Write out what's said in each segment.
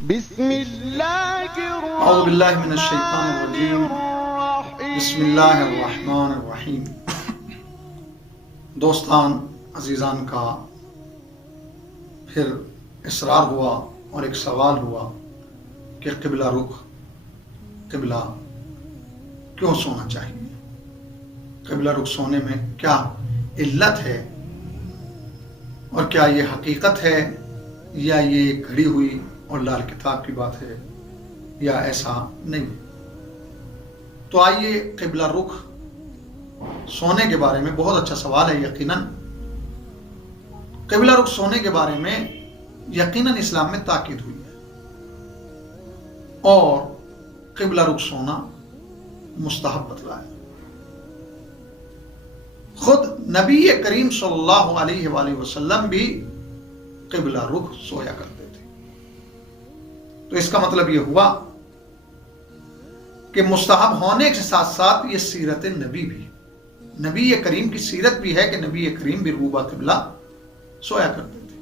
اعوذ باللہ من الشیطان الرجیم بسم اللہ الرحمن الرحیم۔ دوستان عزیزان کا پھر اصرار ہوا اور ایک سوال ہوا کہ قبلہ رخ قبلہ کیوں سونا چاہیے، قبلہ رخ سونے میں کیا علت ہے اور کیا یہ حقیقت ہے یا یہ گھڑی ہوئی اور لال کتاب کی بات ہے یا ایسا نہیں۔ تو آئیے قبلہ رخ سونے کے بارے میں، بہت اچھا سوال ہے یقیناً۔ قبلہ رخ سونے کے بارے میں یقیناً اسلام میں تاکید ہوئی ہے اور قبلہ رخ سونا مستحب بتلایا۔ خود نبی کریم صلی اللہ علیہ وآلہ وسلم بھی قبلہ رخ سویا کرتے تھے۔ تو اس کا مطلب یہ ہوا کہ مستحب ہونے کے ساتھ ساتھ یہ سیرت نبی بھی، نبی کریم کی سیرت بھی ہے کہ نبی کریم بھی روبہ قبلہ سویا کرتے تھے،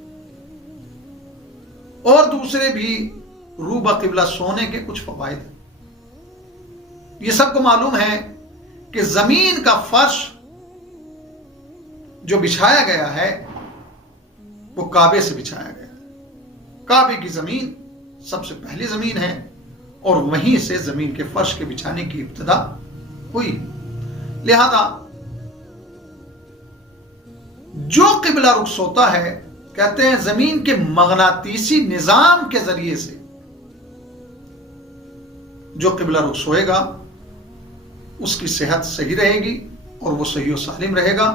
اور دوسرے بھی روبہ قبلہ سونے کے کچھ فوائد ہیں۔ یہ سب کو معلوم ہے کہ زمین کا فرش جو بچھایا گیا ہے وہ کعبے سے بچھایا گیا ہے۔ کعبے کی زمین سب سے پہلی زمین ہے اور وہیں سے زمین کے فرش کے بچھانے کی ابتدا ہوئی۔ لہذا جو قبلہ رخ سوتا ہے، کہتے ہیں زمین کے مغناطیسی نظام کے ذریعے سے جو قبلہ رخ سوئے گا اس کی صحت صحیح رہے گی اور وہ صحیح و سالم رہے گا،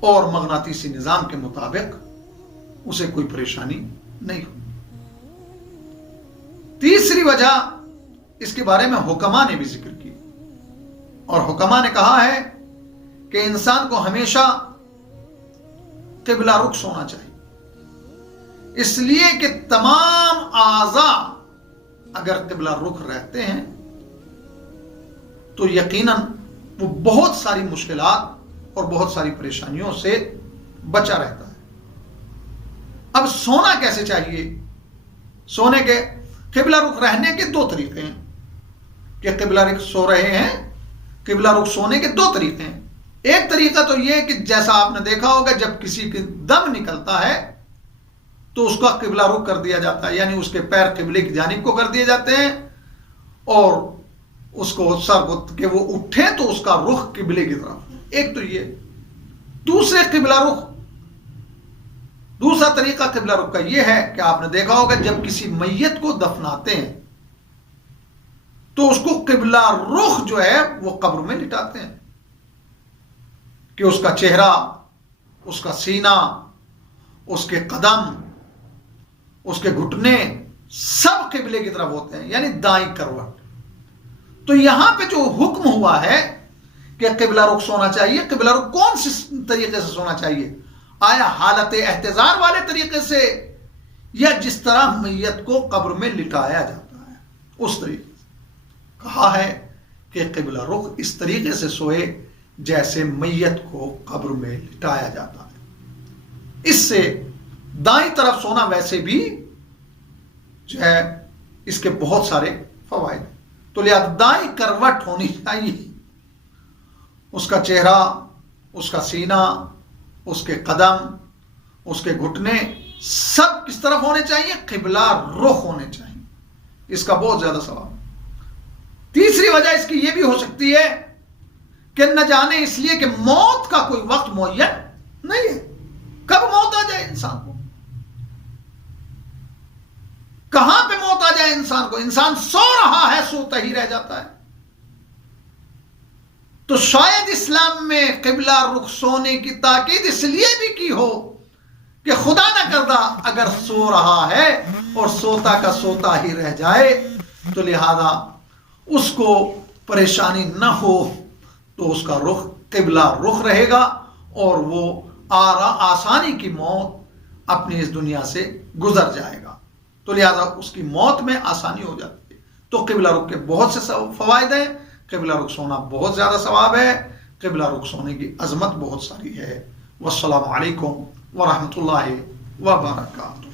اور مغناطیسی نظام کے مطابق اسے کوئی پریشانی نہیں ہوگی۔ تیسری وجہ اس کے بارے میں حکماء نے بھی ذکر کی، اور حکماء نے کہا ہے کہ انسان کو ہمیشہ قبلہ رخ سونا چاہیے، اس لیے کہ تمام اعضاء اگر قبلہ رخ رہتے ہیں تو یقیناً وہ بہت ساری مشکلات اور بہت ساری پریشانیوں سے بچا رہتا ہے۔ اب سونا کیسے چاہیے؟ سونے کے قبلہ رخ رہنے کے دو طریقے ہیں کہ قبلہ رخ سو رہے ہیں۔ قبلہ رخ سونے کے دو طریقے ہیں۔ ایک طریقہ تو یہ کہ جیسا آپ نے دیکھا ہوگا جب کسی کے دم نکلتا ہے تو اس کا قبلہ رخ کر دیا جاتا ہے، یعنی اس کے پیر قبلے کی جانب کو کر دیے جاتے ہیں اور اس کو سر کو کہ وہ اٹھے تو اس کا رخ قبلے کی طرف۔ ایک تو یہ۔ دوسرا طریقہ قبلہ رخ کا یہ ہے کہ آپ نے دیکھا ہوگا جب کسی میت کو دفناتے ہیں تو اس کو قبلہ رخ جو ہے وہ قبر میں لٹاتے ہیں کہ اس کا چہرہ، اس کا سینہ، اس کے قدم، اس کے گھٹنے سب قبلے کی طرف ہوتے ہیں، یعنی دائیں کروٹ۔ تو یہاں پہ جو حکم ہوا ہے کہ قبلہ رخ سونا چاہیے، قبلہ رخ کون سی طریقے سے سونا چاہیے؟ آیا حالت احتضار والے طریقے سے یا جس طرح میت کو قبر میں لٹایا جاتا ہے اس طریقے سے؟ کہا ہے کہ قبلہ رخ اس طریقے سے سوئے جیسے میت کو قبر میں لٹایا جاتا ہے۔ اس سے دائیں طرف سونا ویسے بھی جو ہے اس کے بہت سارے فوائد ہیں، تو لہذا دائیں کروٹ ہونی چاہیے۔ اس کا چہرہ، اس کا سینہ، اس کے قدم، اس کے گھٹنے سب کس طرف ہونے چاہیے؟ قبلہ رخ ہونے چاہیے۔ اس کا بہت زیادہ ثواب۔ تیسری وجہ اس کی یہ بھی ہو سکتی ہے کہ نہ جانے اس لیے کہ موت کا کوئی وقت معین نہیں ہے، کب موت آ جائے انسان کو، کہاں پہ موت آ جائے انسان کو۔ انسان سو رہا ہے سوتا ہی رہ جاتا ہے۔ تو شاید اسلام میں قبلہ رخ سونے کی تاکید اس لیے بھی کی ہو کہ خدا نہ کردہ اگر سو رہا ہے اور سوتا کا سوتا ہی رہ جائے تو لہذا اس کو پریشانی نہ ہو، تو اس کا رخ قبلہ رخ رہے گا اور وہ آسانی کی موت اپنی اس دنیا سے گزر جائے گا، تو لہذا اس کی موت میں آسانی ہو جاتی ہے۔ تو قبلہ رخ کے بہت سے فوائد ہیں، قبلہ رخ سونا بہت زیادہ ثواب ہے، قبلہ رخ سونے کی عظمت بہت ساری ہے۔ والسلام علیکم ورحمۃ اللہ وبرکاتہ۔